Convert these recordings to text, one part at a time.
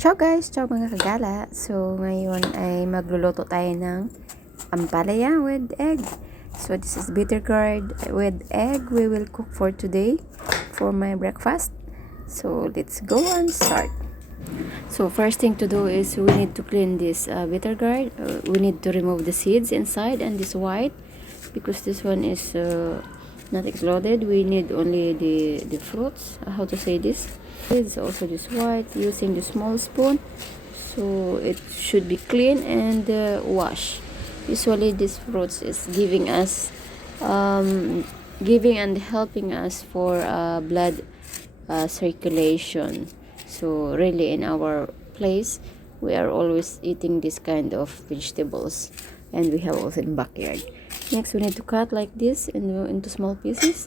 Ciao guys! Ciao mga kagala! So ngayon ay magluluto tayo ng ampalaya with egg. So this is bitter gourd with egg we will cook for today for my breakfast. So let's go and start. So first thing to do is we need to clean this bitter gourd. We need to remove the seeds inside and this white because this one is not exploded. We need only the fruits. How to say this? It's also this white using the small spoon, so it should be clean and wash. Usually this fruits is giving and helping us for blood circulation. So really in our place we are always eating this kind of vegetables, and we have also in backyard. Next we need to cut like this into small pieces.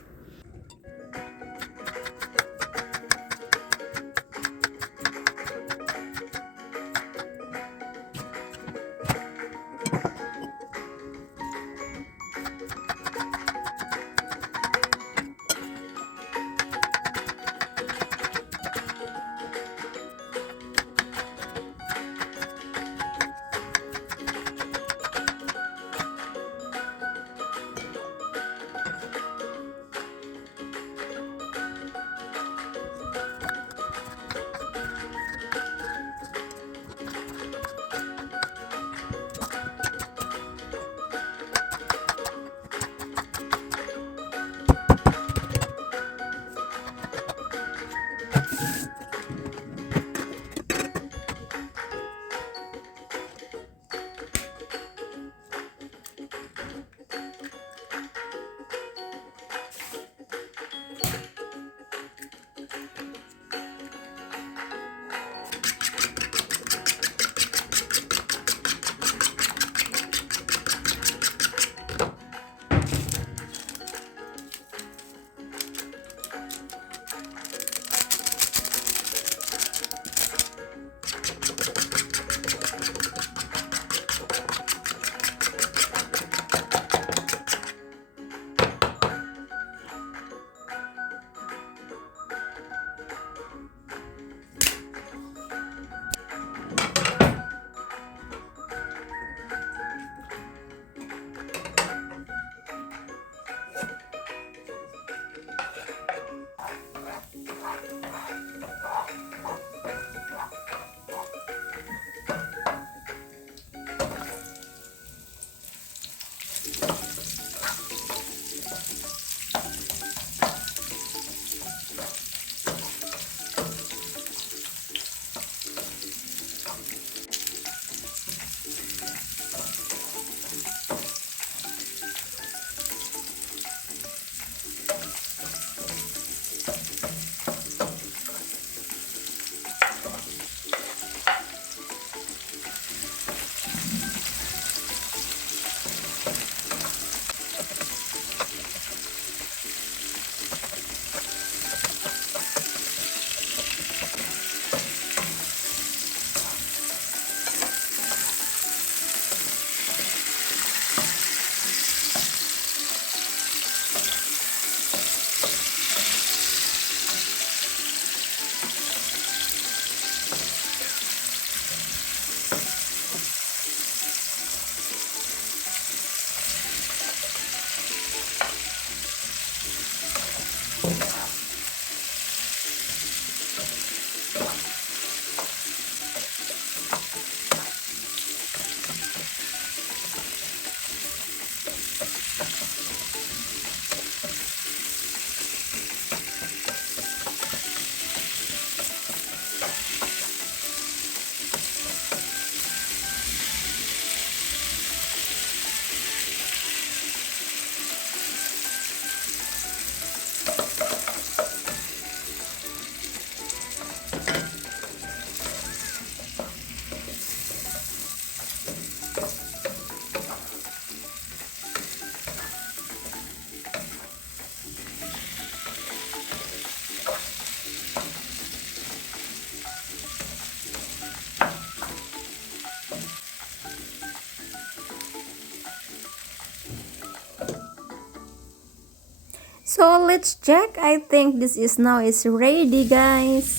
So let's check. I think this is now is ready, guys.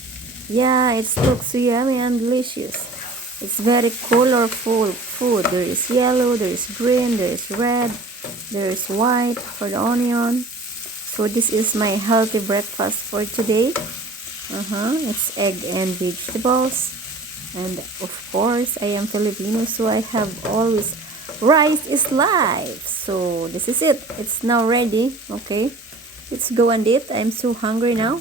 Yeah, it looks so yummy and delicious. It's very colorful food. There is yellow, there is green, there is red, there is white for the onion. So this is my healthy breakfast for today. It's egg and vegetables. And of course, I am Filipino, so I have always rice is life. So this is it. It's now ready. Okay, let's go and eat. I'm so hungry now.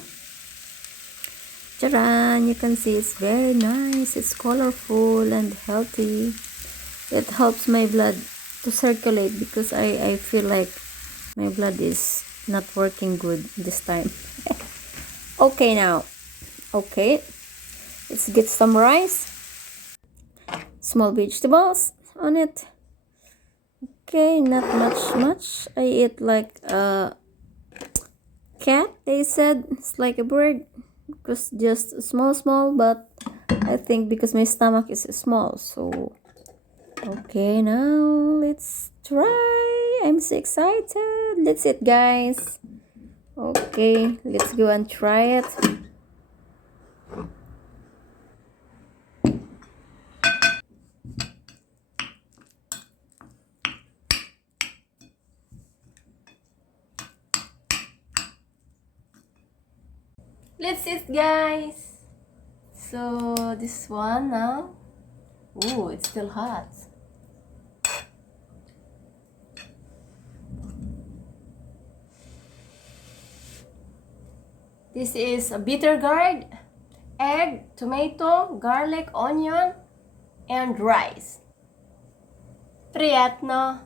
Charan! You can see it's very nice. It's colorful and healthy. It helps my blood to circulate because I feel like my blood is not working good this time. Okay now. Okay. Let's get some rice. Small vegetables on it. Okay, not much. I eat like a cat, they said. It's like a bird. Because just small, but I think because my stomach is small, so okay, now let's try. I'm so excited. Let's eat, guys. Okay, let's go and try it. Let's eat, guys. So this one now. Ooh, it's still hot. This is a bitter gourd, egg, tomato, garlic, onion, and rice. Приятно.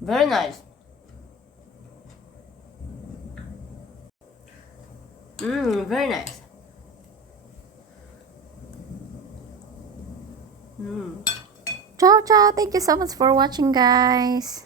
Very nice. Very nice. Ciao, ciao. Thank you so much for watching, guys.